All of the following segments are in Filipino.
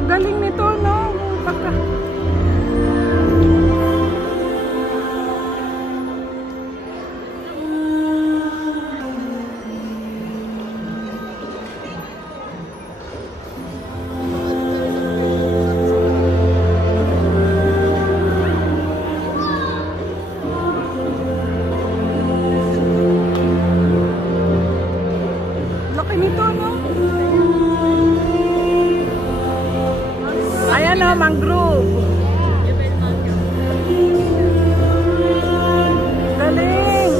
Ang galing nito, no? Baka. Laki nito, no? Ayan, no? Mangrove. Galing!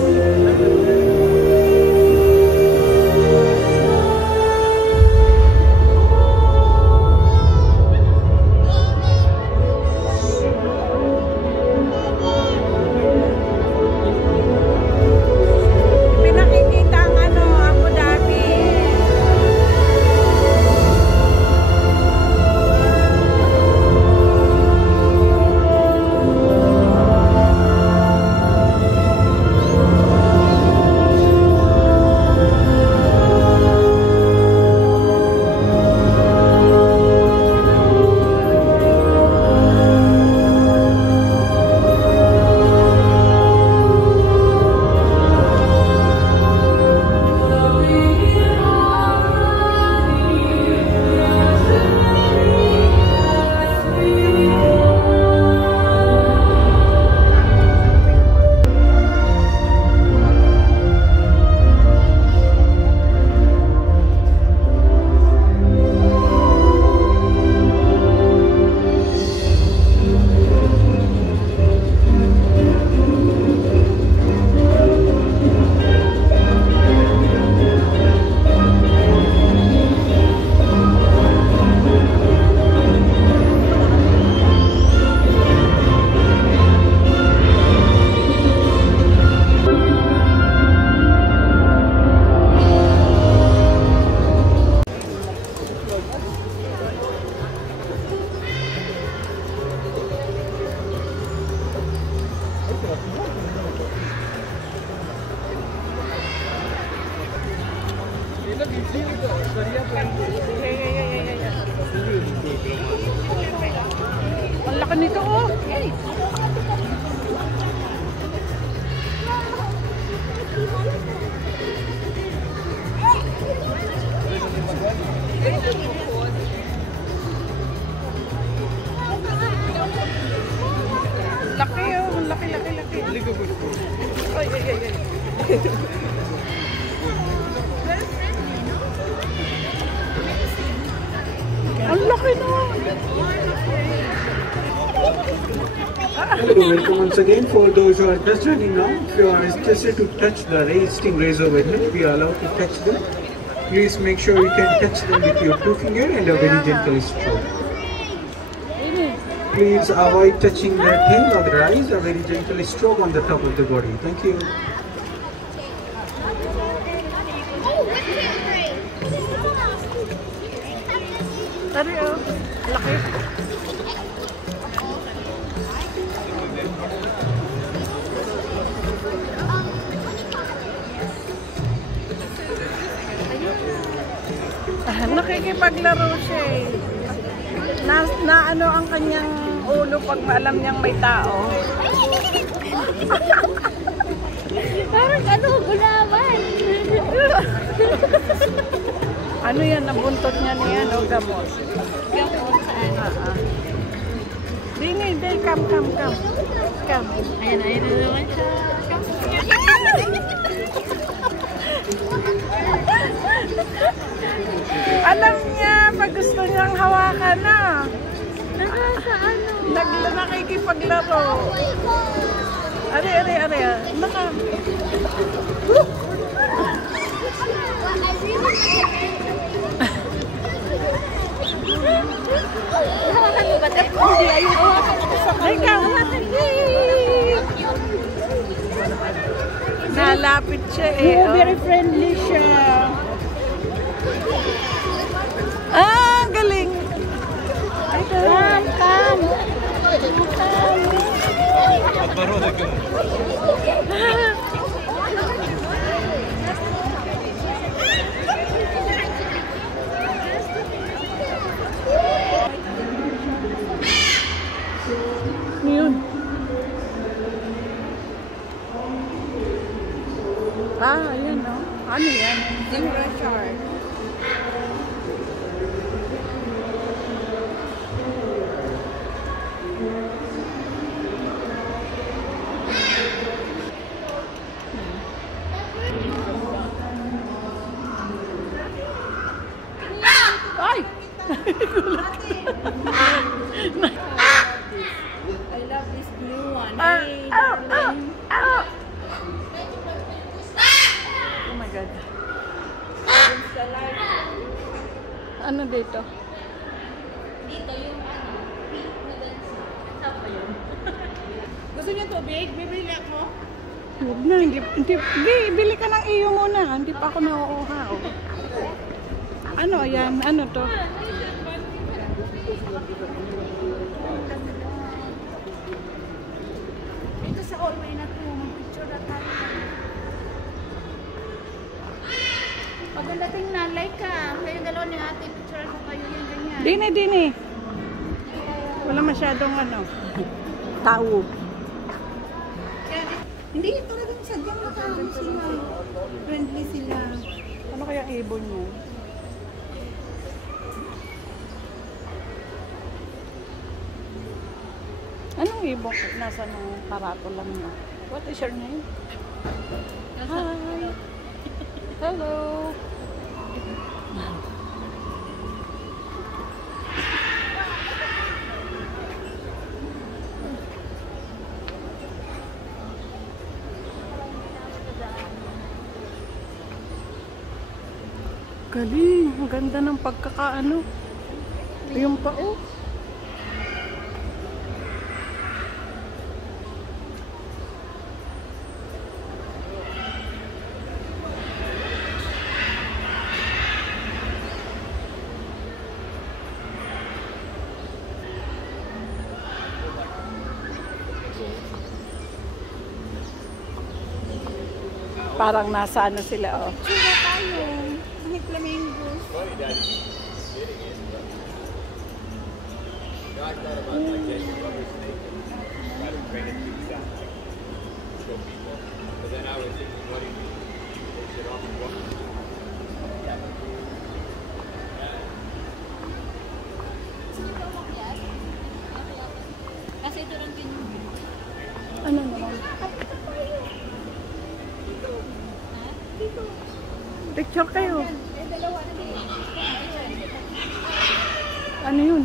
Pinakikita ang ano, Abu Dhabi. Ang laki nito, oh. Laki, oh. Laki. Ay. Ang laki na. Hello, welcome once again. For those who are just joining now, if you are interested to touch the stingrays over here, we are allowed to touch them. Please make sure you can touch them with your two fingers and a very gentle stroke. Please avoid touching the tail or the eyes, a very gentle stroke on the top of the body. Thank you. Tari, oh. Laki. Nakikipaglaro siya eh. Na ano ang kanyang ulo pag maalam niyang may tao. Parang ano, gulaman. Ano yan, nabuntot niya niya, no? Gamot. Gamot saan? Hindi, come. Ayan na naman siya. Alam niya, pag gusto niyang hawakan na. Nasa ano? Nakikipaglaro. Ari. Naka. Hawakan mo ba tayo? Hindi, ayun. Hawakan mo sa kanya. Nalapit siya eh. Oo, very friendly siya. Ah, galing. Come. Ay! I love this blue one. Ah, Hey, ow, darling. ow, oh my God. It's the light. Ano dito? Dito yung ano, pink noodles. Saan ba yun? Gusto niyo tubig? Bibili ako? Huwag na, hindi, bili ka ng iyo muna. Hindi pa ako nauuha. Oh. Ano, yan? Ano to? Ito sa hallway na to. Mag-picture na tayo. Pagdating na, like ka. Kayo dalawa ni ate, picture ko kayo yan, ganyan. Dini. Wala masyadong ano. Tao. Hindi, talagang sadyang nakakano sila. Friendly sila. Ano kaya ibon niya? Anong ibon? Nasa nung karato lang niya. What is your name? Hi. Hello. Galing. Ang ganda ng pagkakaano. Yung pao. Parang nasa ano sila, oh. Sila tayo. Mga flamingo. Kasi ito lang din. Ano naman? Picture kayo. Ano yun?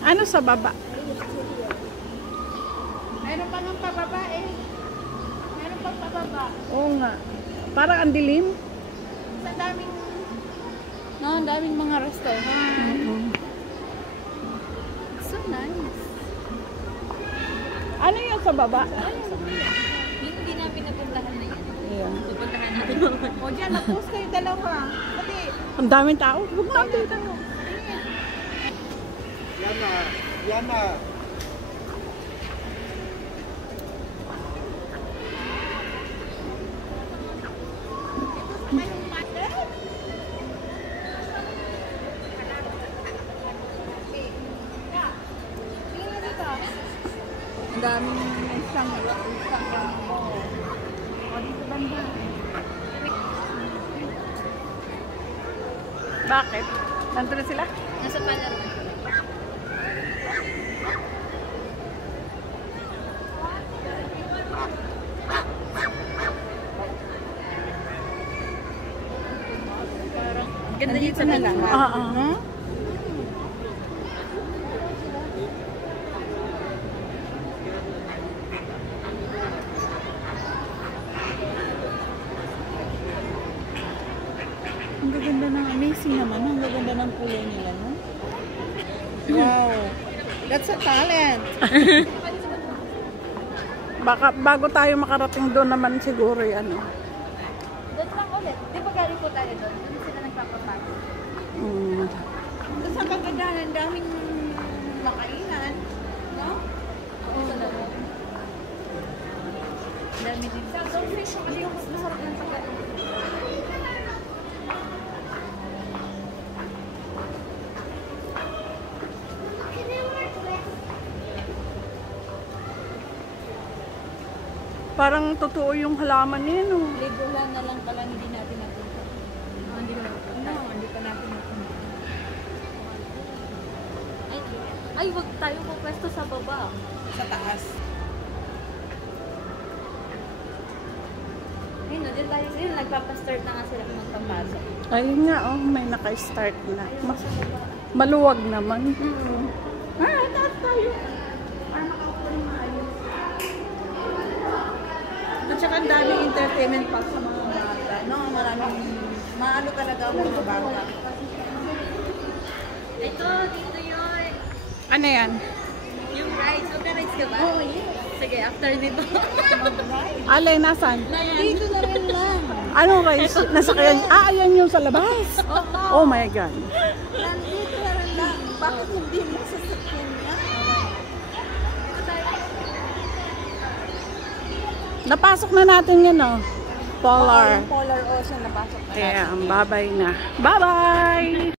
Ano sa baba? Meron pa ng pababa eh. Meron pang pababa. Oo nga. Parang ang dilim. Sa daming... No, ang daming mga restaurant. So nice. Ano yun sa baba? Yung hindi namin napuntahan na yan. Ayan. Pupuntahan natin. O dyan, mag-post kayo dalawa. Pati, Ang daming tao. Huwag natin tanong. Yana. Ang daming isang o dito banda. Bakit? Nandun na sila? nasa Palawan. Ganda dito na lang. Oo. Ang gaganda ng amazing naman. Ang gaganda ng kulay nila, no? Wow. That's a talent. Baka bago tayo makarating doon naman siguro yan. Doon lang ulit. Di ba galing po tayo doon? Doon sila nagpapapasok. Mm. Doon sa kagandahan daming makainan. No? Oo, talaga. Dami din. Sa fish, kasi yung mas masarap ng pagkain. Parang totoo yung halaman niya, no? Legoland na lang pala hindi natin napunta. Hindi pa natin napunta. Ay, wag tayo pupwesto sa baba. Sa taas. Ayun, no, din tayo. Ayun, nagpapastart na nga sila magpapasok. Ayun nga, oh, may naka-start na. Maluwag naman. Taas tayo. Para makaupo ng maayos. At saka ang daming entertainment pa sa mga bata. No, maraming, maano talaga ang mga bata. Ito, dito yun. Ano yan? Yung rides. Mag-rides ka ba? Oh, yes. Sige, after nito. Alay, nasan? Dito na rin lang. Ano kayo? Nasakyan? Ayan yung sa labas. Oh my God. Nandito na rin lang. Bakit hindi mo sasakyan niya? Napasok na natin yun, oh. Polar. Polar Ocean, napasok na. Kaya, bye-bye na. Bye-bye!